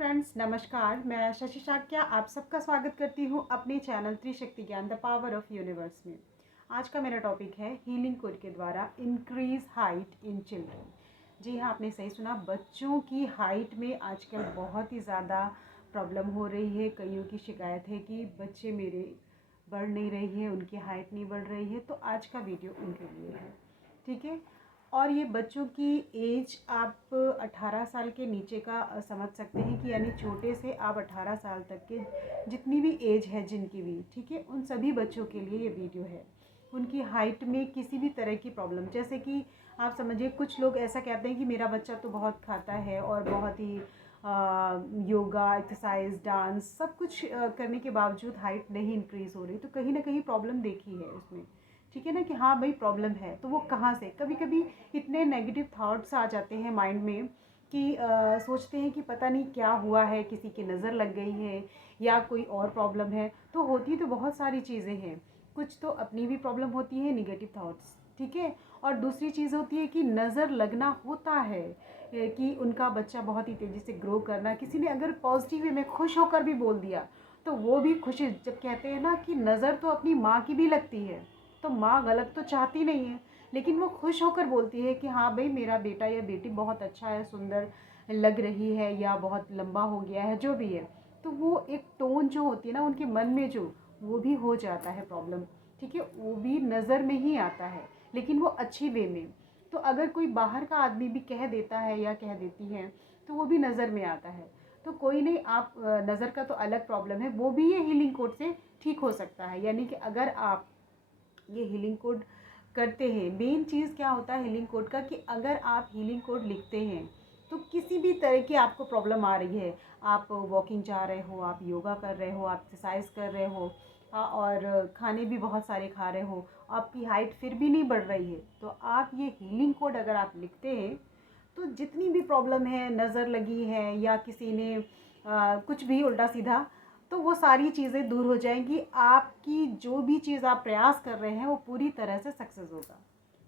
Friends, नमस्कार। मैं शशि शाक्या आप सबका स्वागत करती हूँ अपने चैनल त्रिशक्ति ज्ञान द पावर ऑफ यूनिवर्स में। आज का मेरा टॉपिक है हीलिंग कोड के द्वारा इंक्रीज हाइट इन चिल्ड्रन। जी हाँ, आपने सही सुना। बच्चों की हाइट में आजकल बहुत ही ज़्यादा प्रॉब्लम हो रही है। कईयों की शिकायत है कि बच्चे मेरे बढ़ नहीं रही है, उनकी हाइट नहीं बढ़ रही है। तो आज का वीडियो उनके लिए है, ठीक है। और ये बच्चों की एज आप 18 साल के नीचे का समझ सकते हैं कि यानी छोटे से आप 18 साल तक के जितनी भी एज है जिनकी भी, ठीक है, उन सभी बच्चों के लिए ये वीडियो है। उनकी हाइट में किसी भी तरह की प्रॉब्लम, जैसे कि आप समझिए कुछ लोग ऐसा कहते हैं कि मेरा बच्चा तो बहुत खाता है और बहुत ही योगा, एक्सरसाइज, डांस सब कुछ करने के बावजूद हाइट नहीं इंक्रीज़ हो रही। तो कहीं ना कहीं प्रॉब्लम देखी है उसमें, ठीक है ना, कि हाँ भाई प्रॉब्लम है। तो वो कहाँ से, कभी कभी इतने नेगेटिव थॉट्स आ जाते हैं माइंड में कि सोचते हैं कि पता नहीं क्या हुआ है, किसी की नज़र लग गई है या कोई और प्रॉब्लम है। तो होती तो बहुत सारी चीज़ें हैं, कुछ तो अपनी भी प्रॉब्लम होती है, निगेटिव थॉट्स, ठीक है। और दूसरी चीज़ होती है कि नज़र लगना होता है कि उनका बच्चा बहुत ही तेज़ी से ग्रो करना। किसी ने अगर पॉजिटिव वे में खुश होकर भी बोल दिया तो वो भी खुशी। जब कहते हैं ना कि नज़र तो अपनी माँ की भी लगती है, तो माँ गलत तो चाहती नहीं है, लेकिन वो खुश होकर बोलती है कि हाँ भाई मेरा बेटा या बेटी बहुत अच्छा है, सुंदर लग रही है या बहुत लंबा हो गया है, जो भी है। तो वो एक टोन जो होती है ना उनके मन में, जो वो भी हो जाता है प्रॉब्लम, ठीक है। वो भी नज़र में ही आता है, लेकिन वो अच्छी वे में। तो अगर कोई बाहर का आदमी भी कह देता है या कह देती है तो वो भी नज़र में आता है। तो कोई नहीं, आप नज़र का तो अलग प्रॉब्लम है, वो भी ये हीलिंग कोड से ठीक हो सकता है। यानी कि अगर आप ये हीलिंग कोड करते हैं, मेन चीज़ क्या होता है हीलिंग कोड का, कि अगर आप हीलिंग कोड लिखते हैं तो किसी भी तरह की आपको प्रॉब्लम आ रही है, आप वॉकिंग जा रहे हो, आप योगा कर रहे हो, आप एक्सरसाइज कर रहे हो, और खाने भी बहुत सारे खा रहे हो, आपकी हाइट फिर भी नहीं बढ़ रही है, तो आप ये हीलिंग कोड अगर आप लिखते हैं तो जितनी भी प्रॉब्लम है, नज़र लगी है या किसी ने कुछ भी उल्टा सीधा, तो वो सारी चीज़ें दूर हो जाएंगी। आपकी जो भी चीज़ आप प्रयास कर रहे हैं वो पूरी तरह से सक्सेस होगा,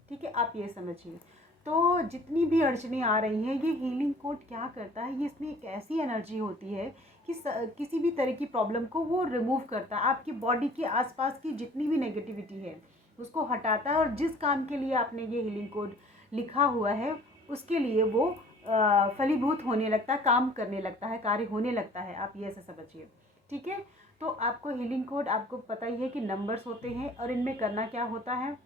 ठीक है। आप ये समझिए। तो जितनी भी अड़चनें आ रही हैं, ये हीलिंग कोड क्या करता है, ये इसमें एक ऐसी एनर्जी होती है कि किसी भी तरह की प्रॉब्लम को वो रिमूव करता है। आपकी बॉडी के आसपास की जितनी भी नेगेटिविटी है उसको हटाता है, और जिस काम के लिए आपने ये हीलिंग कोड लिखा हुआ है उसके लिए वो फलीभूत होने लगता है, काम करने लगता है, कार्य होने लगता है। आप ये ऐसे समझिए, ठीक है। तो आपको हीलिंग कोड, आपको पता ही है कि नंबर्स होते हैं, और इनमें करना क्या होता है,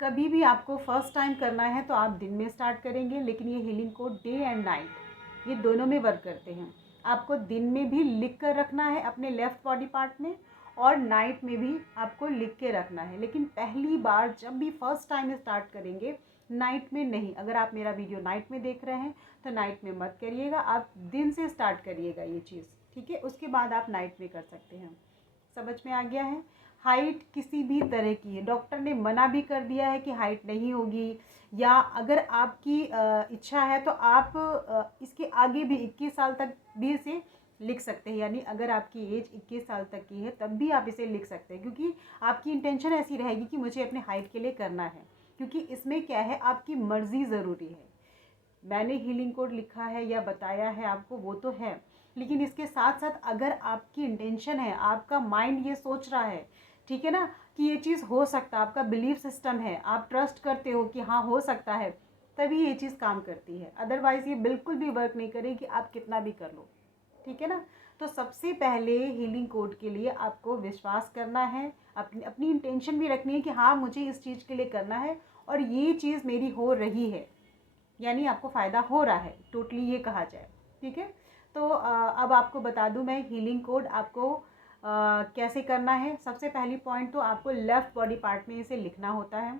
कभी भी आपको फर्स्ट टाइम करना है तो आप दिन में स्टार्ट करेंगे, लेकिन ये healing code day and night ये दोनों में वर्क करते हैं। आपको दिन में भी लिख कर रखना है अपने लेफ़्ट बॉडी पार्ट में, और नाइट में भी आपको लिख के रखना है। लेकिन पहली बार जब भी फर्स्ट टाइम स्टार्ट करेंगे, नाइट में नहीं। अगर आप मेरा वीडियो नाइट में देख रहे हैं तो नाइट में मत करिएगा, आप दिन से स्टार्ट करिएगा ये चीज़, ठीक है। उसके बाद आप नाइट में कर सकते हैं। समझ में आ गया है। हाइट किसी भी तरह की है, डॉक्टर ने मना भी कर दिया है कि हाइट नहीं होगी, या अगर आपकी इच्छा है तो आप इसके आगे भी 21 साल तक भी इसे लिख सकते हैं। यानी अगर आपकी एज 21 साल तक की है तब भी आप इसे लिख सकते हैं, क्योंकि आपकी इंटेंशन ऐसी रहेगी कि मुझे अपने हाइट के लिए करना है। क्योंकि इसमें क्या है, आपकी मर्ज़ी ज़रूरी है। मैंने हीलिंग कोड लिखा है या बताया है आपको, वो तो है, लेकिन इसके साथ साथ अगर आपकी इंटेंशन है, आपका माइंड ये सोच रहा है, ठीक है ना, कि ये चीज़ हो सकता है, आपका बिलीफ सिस्टम है, आप ट्रस्ट करते हो कि हाँ हो सकता है, तभी ये चीज़ काम करती है। अदरवाइज़ ये बिल्कुल भी वर्क नहीं करेगी, आप कितना भी कर लो, ठीक है ना। तो सबसे पहले हीलिंग कोड के लिए आपको विश्वास करना है, अपनी अपनी इंटेंशन भी रखनी है कि हाँ मुझे इस चीज़ के लिए करना है और ये चीज़ मेरी हो रही है, यानी आपको फ़ायदा हो रहा है, टोटली ये कहा जाए, ठीक है। तो अब आपको बता दूं मैं हीलिंग कोड आपको कैसे करना है। सबसे पहली पॉइंट तो आपको लेफ़्ट बॉडी पार्ट में इसे लिखना होता है,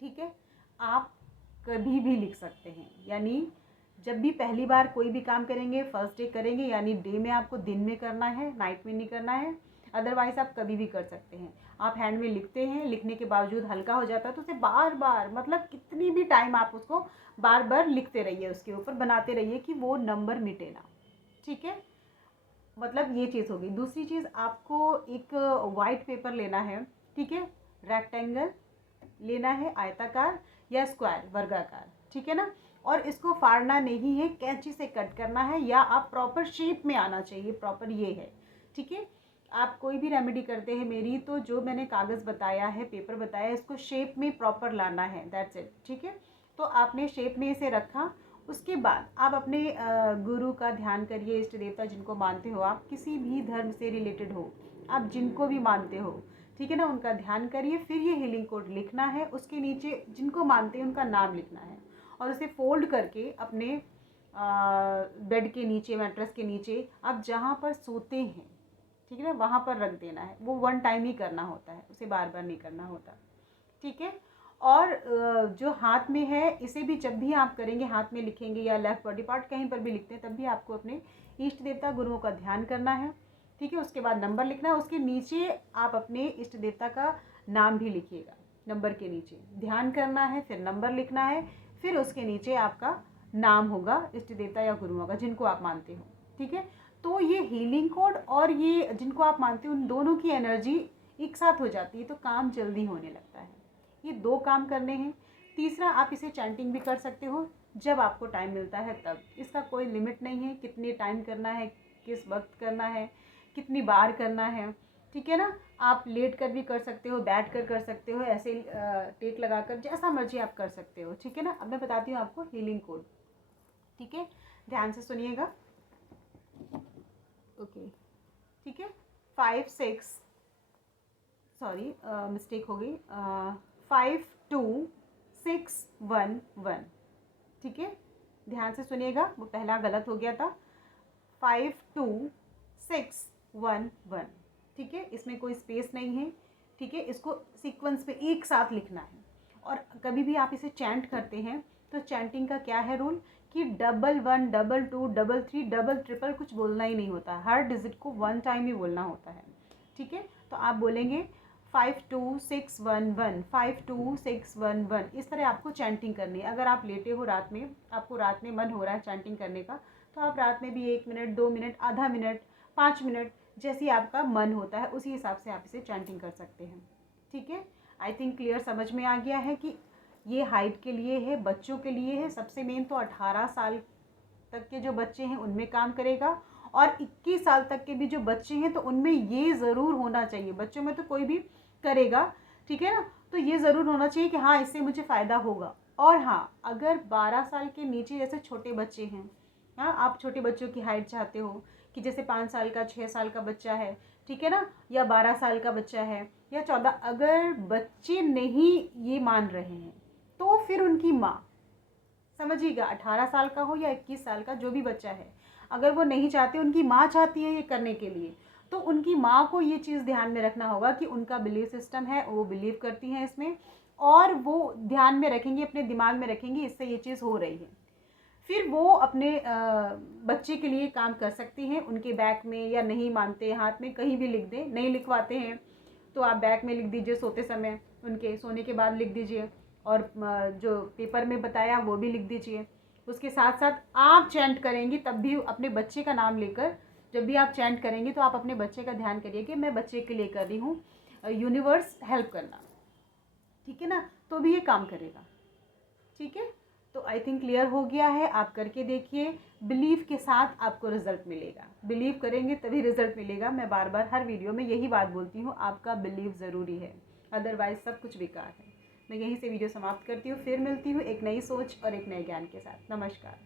ठीक है। आप कभी भी लिख सकते हैं, यानी जब भी पहली बार कोई भी काम करेंगे, फर्स्ट डे करेंगे, यानी डे में आपको दिन में करना है, नाइट में नहीं करना है। अदरवाइज़ आप कभी भी कर सकते हैं। आप हैंड में लिखते हैं, लिखने के बावजूद हल्का हो जाता है तो उसे बार बार, मतलब कितनी भी टाइम आप उसको बार बार लिखते रहिए, उसके ऊपर बनाते रहिए कि वो नंबर मिटे ना, ठीक है। मतलब ये चीज़ होगी। दूसरी चीज़, आपको एक वाइट पेपर लेना है, ठीक है, रेक्टेंगल लेना है, आयताकार या स्क्वायर, वर्गाकार, ठीक है ना। और इसको फाड़ना नहीं है, कैंची से कट करना है, या आप प्रॉपर शेप में आना चाहिए, प्रॉपर ये है, ठीक है। आप कोई भी रेमेडी करते हैं मेरी, तो जो मैंने कागज़ बताया है, पेपर बताया है, इसको शेप में प्रॉपर लाना है, दैट्स इट, ठीक है। तो आपने शेप में इसे रखा, उसके बाद आप अपने गुरु का ध्यान करिए, इष्ट देवता जिनको मानते हो आप, किसी भी धर्म से रिलेटेड हो, आप जिनको भी मानते हो, ठीक है ना, उनका ध्यान करिए। फिर ये हीलिंग कोड लिखना है, उसके नीचे जिनको मानते हैं उनका नाम लिखना है, और उसे फोल्ड करके अपने बेड के नीचे, मैट्रेस के नीचे, आप जहाँ पर सोते हैं, ठीक है ना, वहाँ पर रख देना है। वो 1 टाइम ही करना होता है, उसे बार बार नहीं करना होता, ठीक है। और जो हाथ में है, इसे भी जब भी आप करेंगे, हाथ में लिखेंगे या लेफ्ट बॉडी पार्ट कहीं पर भी लिखते हैं, तब भी आपको अपने इष्ट देवता गुरुओं का ध्यान करना है, ठीक है। उसके बाद नंबर लिखना है, उसके नीचे आप अपने इष्ट देवता का नाम भी लिखिएगा, नंबर के नीचे ध्यान करना है, फिर नंबर लिखना है, फिर उसके नीचे आपका नाम होगा, इष्ट देवता या गुरुओं का जिनको आप मानते हो, ठीक है। तो ये हीलिंग कोड और ये जिनको आप मानते हो, उन दोनों की एनर्जी एक साथ हो जाती है, तो काम जल्दी होने लगता है। ये 2 काम करने हैं। तीसरा, आप इसे चैंटिंग भी कर सकते हो जब आपको टाइम मिलता है तब, इसका कोई लिमिट नहीं है, कितने टाइम करना है, किस वक्त करना है, कितनी बार करना है, ठीक है ना। आप लेट कर भी कर सकते हो, बैठ कर सकते हो, ऐसे टेक लगाकर, जैसा मर्जी आप कर सकते हो, ठीक है ना। अब मैं बताती हूँ आपको हीलिंग कोड, ठीक है, ध्यान से सुनिएगा, ओके, ठीक है। 5 6, सॉरी मिस्टेक हो गई, 5 2 6 1 1, ठीक है, ध्यान से सुनिएगा, वो पहला गलत हो गया था, 5 2 6 1 1, ठीक है, इसमें कोई स्पेस नहीं है, ठीक है। इसको सीक्वेंस पे एक साथ लिखना है। और कभी भी आप इसे चैंट करते हैं तो चैंटिंग का क्या है रूल, कि 1 1 2 2 3 3 ट्रिपल कुछ बोलना ही नहीं होता, हर डिजिट को 1 टाइम ही बोलना होता है, ठीक है। तो आप बोलेंगे 5 2 6 1 1, 5 2 6 1 1, इस तरह आपको चैंटिंग करनी है। अगर आप लेटे हो रात में, आपको रात में मन हो रहा है चैंटिंग करने का, तो आप रात में भी 1 मिनट, 2 मिनट, आधा मिनट, 5 मिनट, जैसी आपका मन होता है उसी हिसाब से आप इसे चैंटिंग कर सकते हैं, ठीक है। आई थिंक क्लियर समझ में आ गया है कि ये हाइट के लिए है, बच्चों के लिए है, सबसे मेन तो 18 साल तक के जो बच्चे हैं उनमें काम करेगा, और 21 साल तक के भी जो बच्चे हैं तो उनमें ये ज़रूर होना चाहिए, बच्चों में तो कोई भी करेगा, ठीक है ना, तो ये ज़रूर होना चाहिए कि हाँ इससे मुझे फ़ायदा होगा। और हाँ, अगर 12 साल के नीचे जैसे छोटे बच्चे हैं, हाँ आप छोटे बच्चों की हाइट चाहते हो कि जैसे 5 साल का, 6 साल का बच्चा है, ठीक है ना, या 12 साल का बच्चा है, या 14, अगर बच्चे नहीं ये मान रहे हैं तो फिर उनकी माँ, समझिएगा, 18 साल का हो या 21 साल का जो भी बच्चा है, अगर वो नहीं चाहते, उनकी माँ चाहती है ये करने के लिए, तो उनकी माँ को ये चीज़ ध्यान में रखना होगा कि उनका बिलीव सिस्टम है, वो बिलीव करती हैं इसमें, और वो ध्यान में रखेंगी, अपने दिमाग में रखेंगी इससे ये चीज़ हो रही है। फिर वो अपने बच्चे के लिए काम कर सकती हैं, उनके बैग में, या नहीं मानते हाथ में कहीं भी लिख दें, नहीं लिखवाते हैं तो आप बैग में लिख दीजिए, सोते समय, उनके सोने के बाद लिख दीजिए, और जो पेपर में बताया वो भी लिख दीजिए। उसके साथ साथ आप चैंट करेंगी तब भी अपने बच्चे का नाम लेकर, जब भी आप चैंट करेंगे तो आप अपने बच्चे का ध्यान करिए कि मैं बच्चे के लिए कर रही हूँ, यूनिवर्स हेल्प करना, ठीक है ना, तो भी ये काम करेगा, ठीक है। तो आई थिंक क्लियर हो गया है, आप करके देखिए, बिलीव के साथ आपको रिजल्ट मिलेगा, बिलीव करेंगे तभी रिजल्ट मिलेगा। मैं बार बार हर वीडियो में यही बात बोलती हूँ, आपका बिलीव ज़रूरी है, अदरवाइज सब कुछ बेकार है। मैं यहीं से वीडियो समाप्त करती हूँ, फिर मिलती हूँ एक नई सोच और एक नए ज्ञान के साथ। नमस्कार।